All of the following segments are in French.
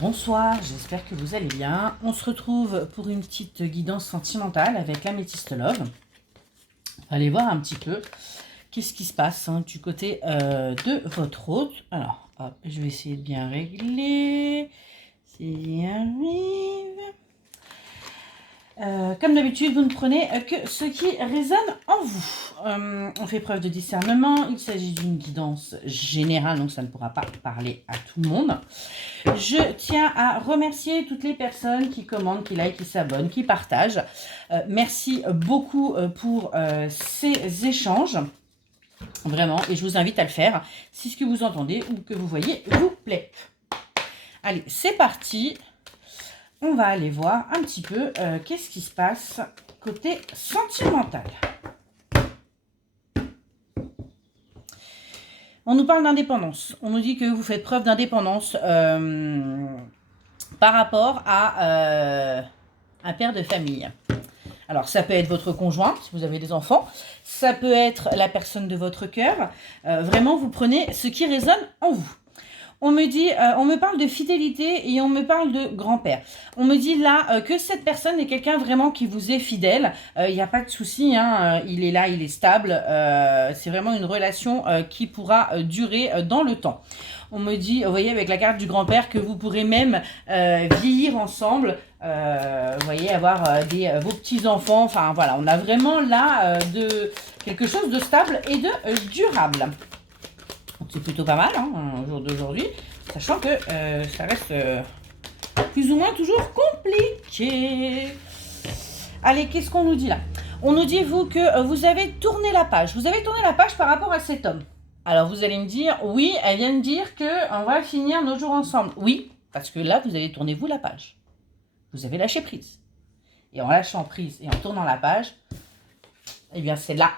Bonsoir, j'espère que vous allez bien. On se retrouve pour une petite guidance sentimentale avec l'Améthyste Love. Allez voir un petit peu qu'est-ce qui se passe du côté de votre hôte. Alors, hop, je vais essayer de bien régler. S'il y arrive. Comme d'habitude, vous ne prenez que ce qui résonne en vous. On fait preuve de discernement. Il s'agit d'une guidance générale, donc ça ne pourra pas parler à tout le monde. Je tiens à remercier toutes les personnes qui commandent, qui like, qui s'abonnent, qui partagent. Merci beaucoup pour ces échanges. Vraiment, et je vous invite à le faire si ce que vous entendez ou que vous voyez vous plaît. Allez, c'est parti. On va aller voir un petit peu qu'est-ce qui se passe côté sentimental. On nous parle d'indépendance. On nous dit que vous faites preuve d'indépendance par rapport à un père de famille. Alors, ça peut être votre conjoint, si vous avez des enfants. Ça peut être la personne de votre cœur. Vraiment, vous prenez ce qui résonne en vous. On me dit, on me parle de fidélité et on me parle de grand-père. On me dit là que cette personne est quelqu'un vraiment qui vous est fidèle. Il n'y a pas de souci, il est là, il est stable. C'est vraiment une relation qui pourra durer dans le temps. On me dit, vous voyez, avec la carte du grand-père, que vous pourrez même vieillir ensemble. Vous voyez, avoir vos petits-enfants. Enfin, voilà, on a vraiment là quelque chose de stable et de durable. C'est plutôt pas mal au jour d'aujourd'hui, sachant que ça reste plus ou moins toujours compliqué. Allez, qu'est-ce qu'on nous dit là? On nous dit, vous, que vous avez tourné la page. Vous avez tourné la page par rapport à cet homme. Alors, vous allez me dire, oui, elle vient de dire qu'on va finir nos jours ensemble. Oui, parce que là, vous avez tourné, vous, la page. Vous avez lâché prise. Et en lâchant prise et en tournant la page, eh bien, c'est là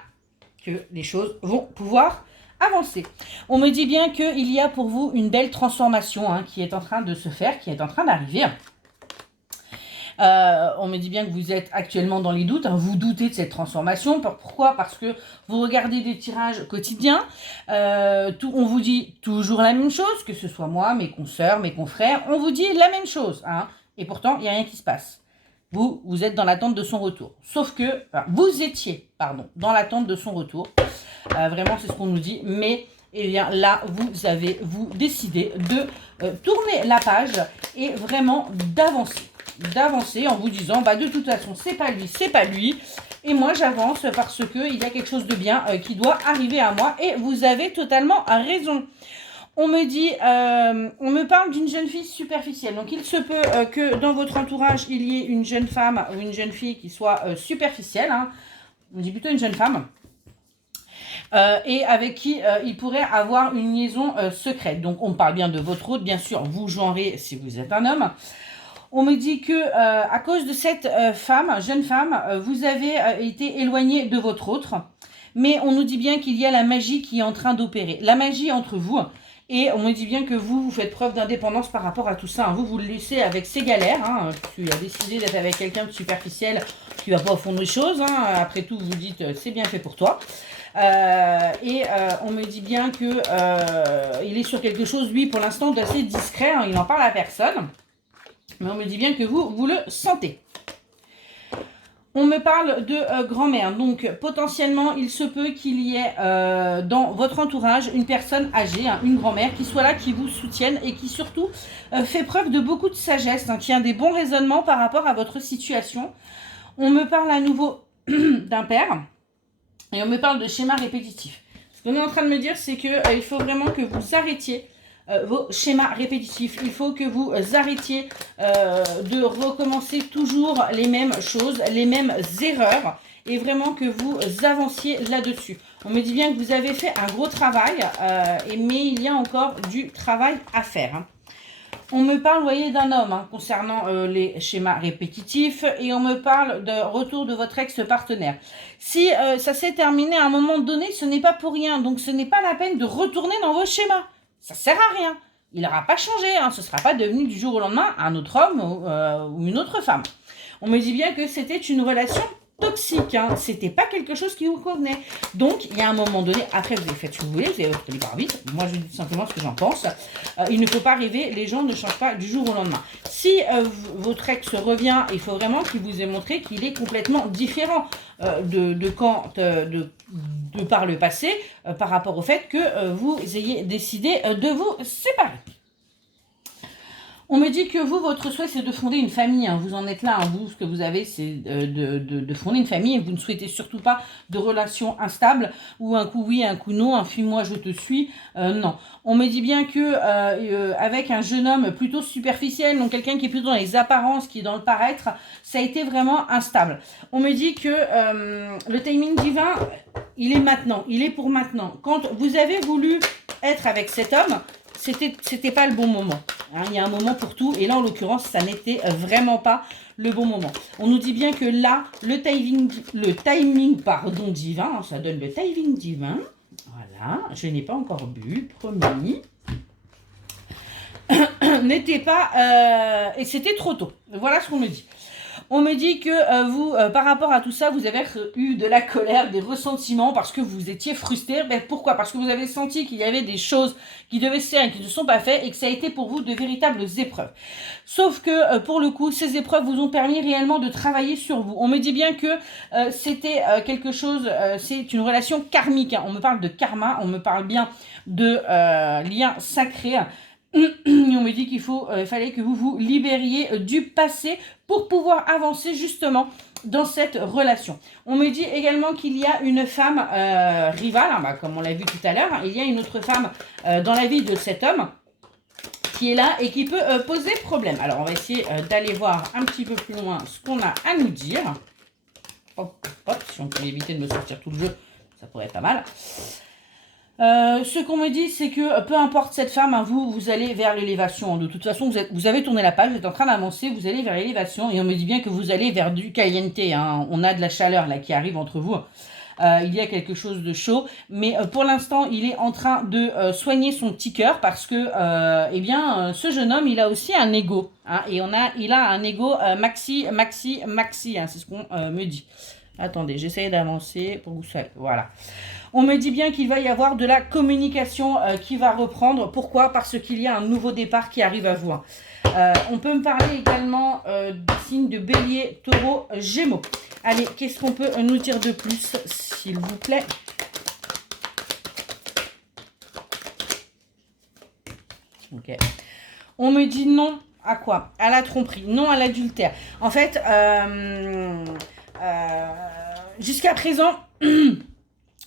que les choses vont pouvoir avancer. On me dit bien qu'il y a pour vous une belle transformation qui est en train de se faire, qui est en train d'arriver. On me dit bien que vous êtes actuellement dans les doutes, vous doutez de cette transformation. Pourquoi? Parce que vous regardez des tirages quotidiens, on vous dit toujours la même chose, que ce soit moi, mes consoeurs, mes confrères, on vous dit la même chose, et pourtant il n'y a rien qui se passe. Vous êtes dans l'attente de son retour. Sauf que, vous étiez, dans l'attente de son retour. Vraiment, c'est ce qu'on nous dit. Mais, eh bien, là, vous décidez de tourner la page et vraiment d'avancer. D'avancer en vous disant, de toute façon, c'est pas lui, c'est pas lui. Et moi, j'avance parce qu'il y a quelque chose de bien qui doit arriver à moi. Et vous avez totalement raison. On me dit, on me parle d'une jeune fille superficielle. Donc, il se peut que dans votre entourage, il y ait une jeune femme ou une jeune fille qui soit superficielle. On dit plutôt une jeune femme. Et avec qui il pourrait avoir une liaison secrète. Donc, on parle bien de votre hôte, bien sûr, vous genrez si vous êtes un homme. On me dit que à cause de cette jeune femme, vous avez été éloigné de votre autre. Mais on nous dit bien qu'il y a la magie qui est en train d'opérer. La magie entre vous. Et on me dit bien que vous faites preuve d'indépendance par rapport à tout ça. Vous le laissez avec ses galères. Tu as décidé d'être avec quelqu'un de superficiel qui ne va pas au fond des choses. Après tout, vous dites c'est bien fait pour toi. On me dit bien que il est sur quelque chose, lui, pour l'instant, d'assez discret. Il n'en parle à personne. Mais on me dit bien que vous le sentez. On me parle de grand-mère. Donc, potentiellement, il se peut qu'il y ait dans votre entourage une personne âgée, une grand-mère, qui soit là, qui vous soutienne et qui, surtout, fait preuve de beaucoup de sagesse, qui a des bons raisonnements par rapport à votre situation. On me parle à nouveau d'un père. Et on me parle de schéma répétitif. Ce qu'on est en train de me dire, c'est qu'il faut vraiment que vous arrêtiez vos schémas répétitifs. Il faut que vous arrêtiez de recommencer toujours les mêmes choses, les mêmes erreurs, et vraiment que vous avanciez là-dessus. On me dit bien que vous avez fait un gros travail, mais il y a encore du travail à faire. On me parle, vous voyez, d'un homme concernant les schémas répétitifs, et on me parle de retour de votre ex-partenaire. Si ça s'est terminé à un moment donné, ce n'est pas pour rien. Donc, ce n'est pas la peine de retourner dans vos schémas. Ça ne sert à rien. Il n'aura pas changé. Ce ne sera pas devenu du jour au lendemain un autre homme ou une autre femme. On me dit bien que c'était une relation toxique, hein. C'était pas quelque chose qui vous convenait. Donc, il y a un moment donné, après, vous avez fait ce que vous voulez, vous avez votre libre arbitre. Moi, je dis simplement ce que j'en pense. Il ne faut pas rêver, les gens ne changent pas du jour au lendemain. Si votre ex revient, il faut vraiment qu'il vous ait montré qu'il est complètement différent de par le passé, par rapport au fait que vous ayez décidé de vous séparer. On me dit que vous, votre souhait, c'est de fonder une famille. Hein. Vous en êtes là. Hein. Vous, ce que vous avez, c'est de fonder une famille. Et vous ne souhaitez surtout pas de relations instables ou un coup oui, un coup non, un fuis-moi, je te suis. Non. On me dit bien que avec un jeune homme plutôt superficiel, donc quelqu'un qui est plutôt dans les apparences, qui est dans le paraître, ça a été vraiment instable. On me dit que le timing divin, il est maintenant. Il est pour maintenant. Quand vous avez voulu être avec cet homme, c'était pas le bon moment. Hein, il y a un moment pour tout. Et là, en l'occurrence, ça n'était vraiment pas le bon moment. On nous dit bien que là, le timing divin, hein, ça donne le timing divin. Voilà, je n'ai pas encore bu, promis. N'était pas... et c'était trop tôt. Voilà ce qu'on me dit. On me dit que vous, par rapport à tout ça, vous avez eu de la colère, des ressentiments parce que vous étiez frustré. Ben, pourquoi? Parce que vous avez senti qu'il y avait des choses qui devaient se faire et qui ne sont pas faites et que ça a été pour vous de véritables épreuves. Sauf que, pour le coup, ces épreuves vous ont permis réellement de travailler sur vous. On me dit bien que c'était quelque chose, c'est une relation karmique. Hein. On me parle de karma, on me parle bien de lien sacré. On me dit qu'il fallait que vous vous libériez du passé pour pouvoir avancer justement dans cette relation. On me dit également qu'il y a une femme rivale, hein, comme on l'a vu tout à l'heure, il y a une autre femme dans la vie de cet homme qui est là et qui peut poser problème. Alors on va essayer d'aller voir un petit peu plus loin ce qu'on a à nous dire. Hop, hop, si on peut éviter de me sortir tout le jeu, ça pourrait être pas mal. Ce qu'on me dit, c'est que peu importe cette femme, hein, vous allez vers l'élévation. De toute façon, vous avez tourné la page, vous êtes en train d'avancer, vous allez vers l'élévation. Et on me dit bien que vous allez vers du caliente. Hein. On a de la chaleur là qui arrive entre vous. Il y a quelque chose de chaud. Mais pour l'instant, il est en train de soigner son petit cœur parce que, ce jeune homme, il a aussi un ego. Hein, et il a un ego maxi. Hein, c'est ce qu'on me dit. Attendez, j'essaye d'avancer pour que vous soyez... Voilà. On me dit bien qu'il va y avoir de la communication qui va reprendre. Pourquoi? Parce qu'il y a un nouveau départ qui arrive à vous. On peut me parler également du signe de bélier, taureau, gémeaux. Allez, qu'est-ce qu'on peut nous dire de plus, s'il vous plaît? Ok. On me dit non à quoi? À la tromperie, non à l'adultère. En fait, jusqu'à présent...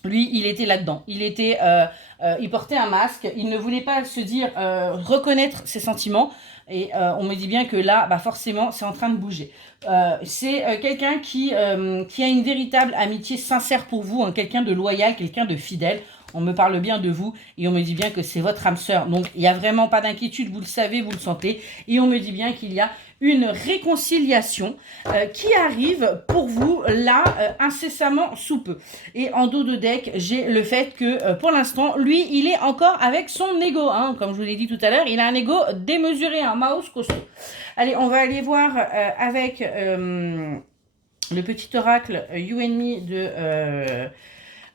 Lui, il était là-dedans. Il portait un masque. Il ne voulait pas se dire, reconnaître ses sentiments. Et on me dit bien que là, forcément, c'est en train de bouger. C'est quelqu'un qui a une véritable amitié sincère pour vous, hein, quelqu'un de loyal, quelqu'un de fidèle. On me parle bien de vous et on me dit bien que c'est votre âme sœur. Donc, il n'y a vraiment pas d'inquiétude, vous le savez, vous le sentez. Et on me dit bien qu'il y a une réconciliation qui arrive pour vous, là, incessamment sous peu. Et en dos de deck, j'ai le fait que, pour l'instant, lui, il est encore avec son ego. Hein. Comme je vous l'ai dit tout à l'heure, il a un ego démesuré, un mouse costaud. Allez, on va aller voir avec le petit oracle You and Me de...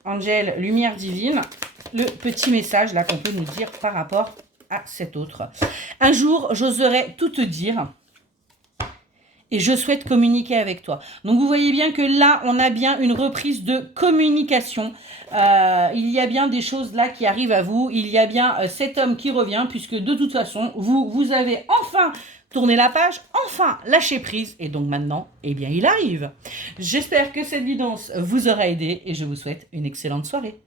Angèle, lumière divine, le petit message là qu'on peut nous dire par rapport à cet autre. Un jour, j'oserai tout te dire et je souhaite communiquer avec toi. Donc, vous voyez bien que là, on a bien une reprise de communication. Il y a bien des choses là qui arrivent à vous. Il y a bien cet homme qui revient puisque de toute façon, vous avez enfin... tournez la page, enfin lâchez prise et donc maintenant, il arrive. J'espère que cette vidéo vous aura aidé et je vous souhaite une excellente soirée.